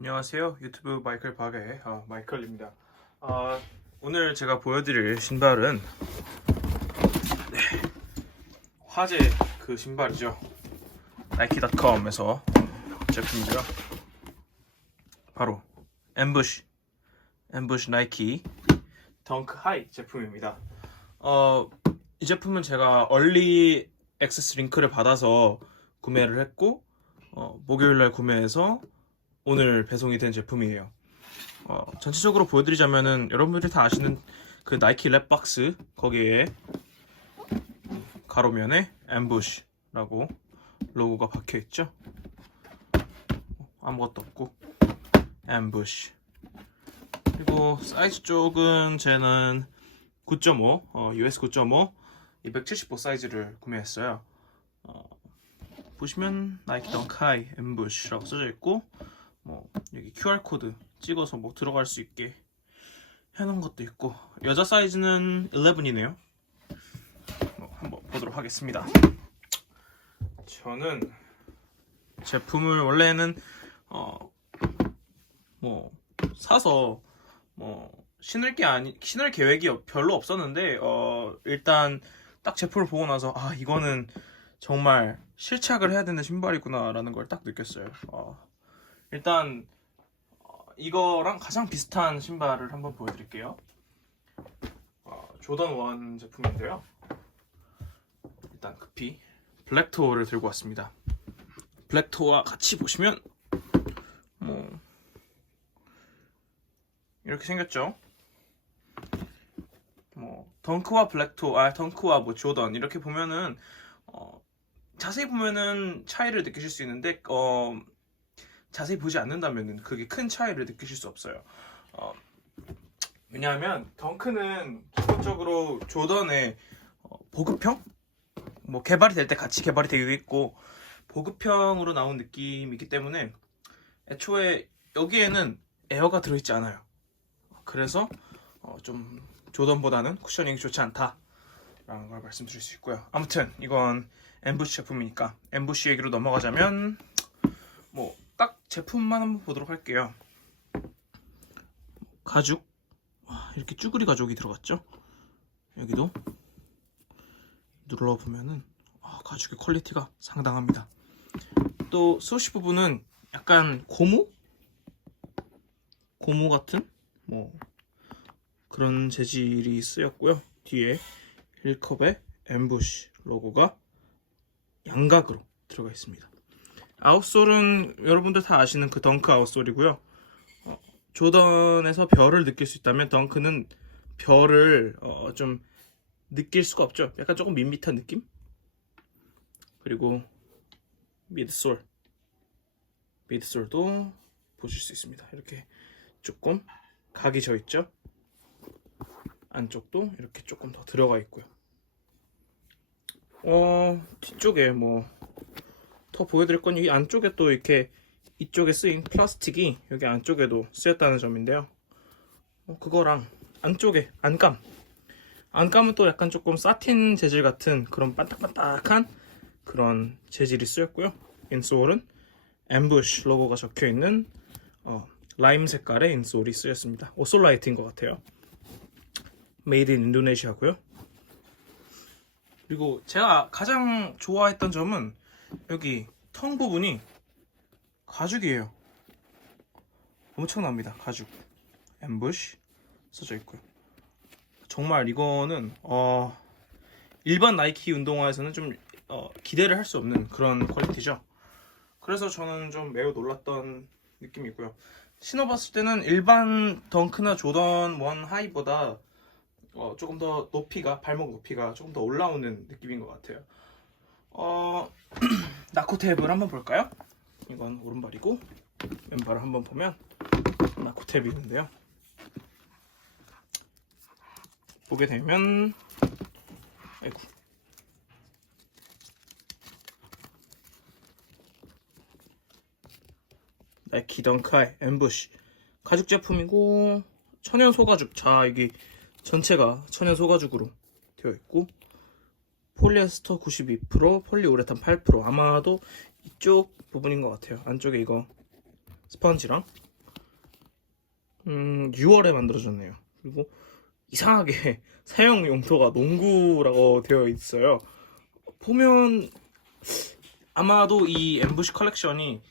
안녕하세요. 유튜브 마이클 박의 어, 마이클입니다. 아, 오늘 제가 보여드릴 신발은 네, 화제 그 신발이죠. 나이키닷컴에서 제품이고요. 바로 엠부시 엠부시 나이키 덩크 하이 제품입니다. 어, 이 제품은 제가 얼리 액세스 링크를 받아서 구매를 했고 어, 목요일날 구매해서 오늘 배송이 된 제품이에요. 어, 전체적으로 보여드리자면은 여러분들이 다 아시는 그 나이키 랩박스 거기에 가로면에 엠부시라고 로고가 박혀 있죠. 아무것도 없고 엠부시 그리고 사이즈 쪽은 쟤는 9.5 어, US 9.5 275 사이즈를 구매했어요. 어, 보시면 나이키 덩카이 엠부시라고 써져 있고 뭐 여기 QR 코드 찍어서 뭐 들어갈 수 있게 해놓은 것도 있고 여자 사이즈는 11이네요. 뭐 한번 보도록 하겠습니다. 저는 제품을 원래는 어 뭐 사서 뭐 신을 게 아니 신을 계획이 별로 없었는데 어 일단 딱 제품을 보고 나서 아 이거는 정말 실착을 해야 되는 신발이구나라는 걸 딱 느꼈어요. 어, 일단 어, 이거랑 가장 비슷한 신발을 한번 보여드릴게요. 어, 조던 1 제품인데요. 일단 급히 블랙토어를 들고 왔습니다. 블랙토어와 같이 보시면 뭐 이렇게 생겼죠. 뭐 덩크와 블랙토, 아 덩크와 뭐 조던 이렇게 보면은 어, 자세히 보면은 차이를 느끼실 수 있는데 어, 자세히 보지 않는다면은 그게 큰 차이를 느끼실 수 없어요. 어, 왜냐하면 덩크는 기본적으로 조던의 어, 보급형, 뭐 개발이 될 때 같이 개발이 되기도 했고 보급형으로 나온 느낌이기 때문에 애초에 여기에는 에어가 들어있지 않아요. 그래서 어, 좀 조던보다는 쿠셔닝이 좋지 않다라는 걸 말씀드릴 수 있고요. 아무튼 이건 엠부시 제품이니까 엠부시 얘기로 넘어가자면 뭐딱 제품만 한번 보도록 할게요. 가죽 와, 이렇게 쭈그리 가죽이 들어갔죠. 여기도 눌러보면은 아, 가죽의 퀄리티가 상당합니다. 또 수시 부분은 약간 고무 고무 같은 뭐 그런 재질이 쓰였고요. 뒤에 힐컵에 엠부시 로고가 양각으로 들어가 있습니다. 아웃솔은 여러분들 다 아시는 그 덩크 아웃솔이고요. 어, 조던에서 별을 느낄 수 있다면 덩크는 별을 어, 좀 느낄 수가 없죠. 약간 조금 밋밋한 느낌? 그리고 미드솔 미드솔도 보실 수 있습니다. 이렇게 조금 각이 져 있죠. 안쪽도 이렇게 조금 더 들어가 있고요. 어 뒤쪽에 뭐 더 보여드릴 건 이 안쪽에 또 이렇게 이쪽에 쓰인 플라스틱이 여기 안쪽에도 쓰였다는 점인데요. 어, 그거랑 안쪽에 안감 안감은 또 약간 조금 사틴 재질 같은 그런 반딱반딱한 그런 재질이 쓰였고요. 인솔은 엠부시 로고가 적혀 있는 어, 라임 색깔의 인솔이 쓰였습니다. 오솔라이트인 것 같아요. 메이드 인 인도네시아고요. 그리고 제가 가장 좋아했던 점은 여기 텅 부분이 가죽이에요. 엄청납니다. 가죽. 엠부시 써져 있고요. 정말 이거는 어, 일반 나이키 운동화에서는 좀 어, 기대를 할 수 없는 그런 퀄리티죠. 그래서 저는 좀 매우 놀랐던 느낌이고요. 신어봤을 때는 일반 덩크나 조던 원 하이보다 어, 조금 더 높이가 발목 높이가 조금 더 올라오는 느낌인 것 같아요. 어, 나코 탭을 한번 볼까요? 이건 오른발이고 왼발을 한번 보면 나코 탭이 있는데요. 보게 되면 아이고 나이키 덩카이 엠부시 가죽 제품이고 천연 소가죽 자 이게 전체가 천연 소가죽으로 되어 있고 폴리에스터 92% 폴리우레탄 8% 아마도 이쪽 부분인 것 같아요 안쪽에 이거 스펀지랑 음, 6월에 만들어졌네요. 그리고 이상하게 사용 용도가 농구라고 되어 있어요. 보면 아마도 이 엠부시 컬렉션이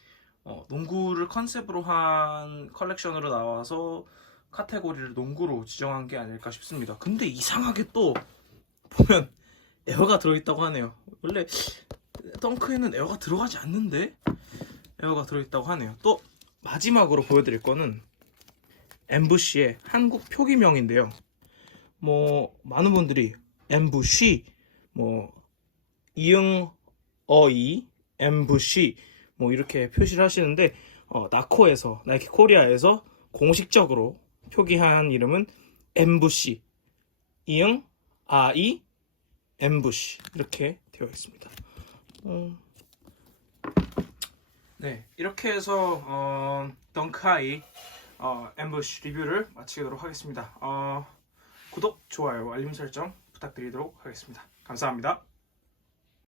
어, 농구를 컨셉으로 한 컬렉션으로 나와서 카테고리를 농구로 지정한 게 아닐까 싶습니다. 근데 이상하게 또 보면 에어가 들어있다고 하네요. 원래 덩크에는 에어가 들어가지 않는데 에어가 들어있다고 하네요. 또 마지막으로 보여드릴 거는 엠부시의 한국 표기명인데요. 뭐 많은 분들이 엠부시, 뭐 이응 어이 엠부시 뭐 이렇게 표시를 하시는데 어, 나코에서 나이키 코리아에서 공식적으로 표기한 이름은 엠부시 이응 아이 엠부시 이렇게 되어 있습니다. 어, 네 이렇게 해서 어, 덩크하이 어, 엠부시 리뷰를 마치도록 하겠습니다. 어, 구독, 좋아요, 알림 설정 부탁드리도록 하겠습니다. 감사합니다.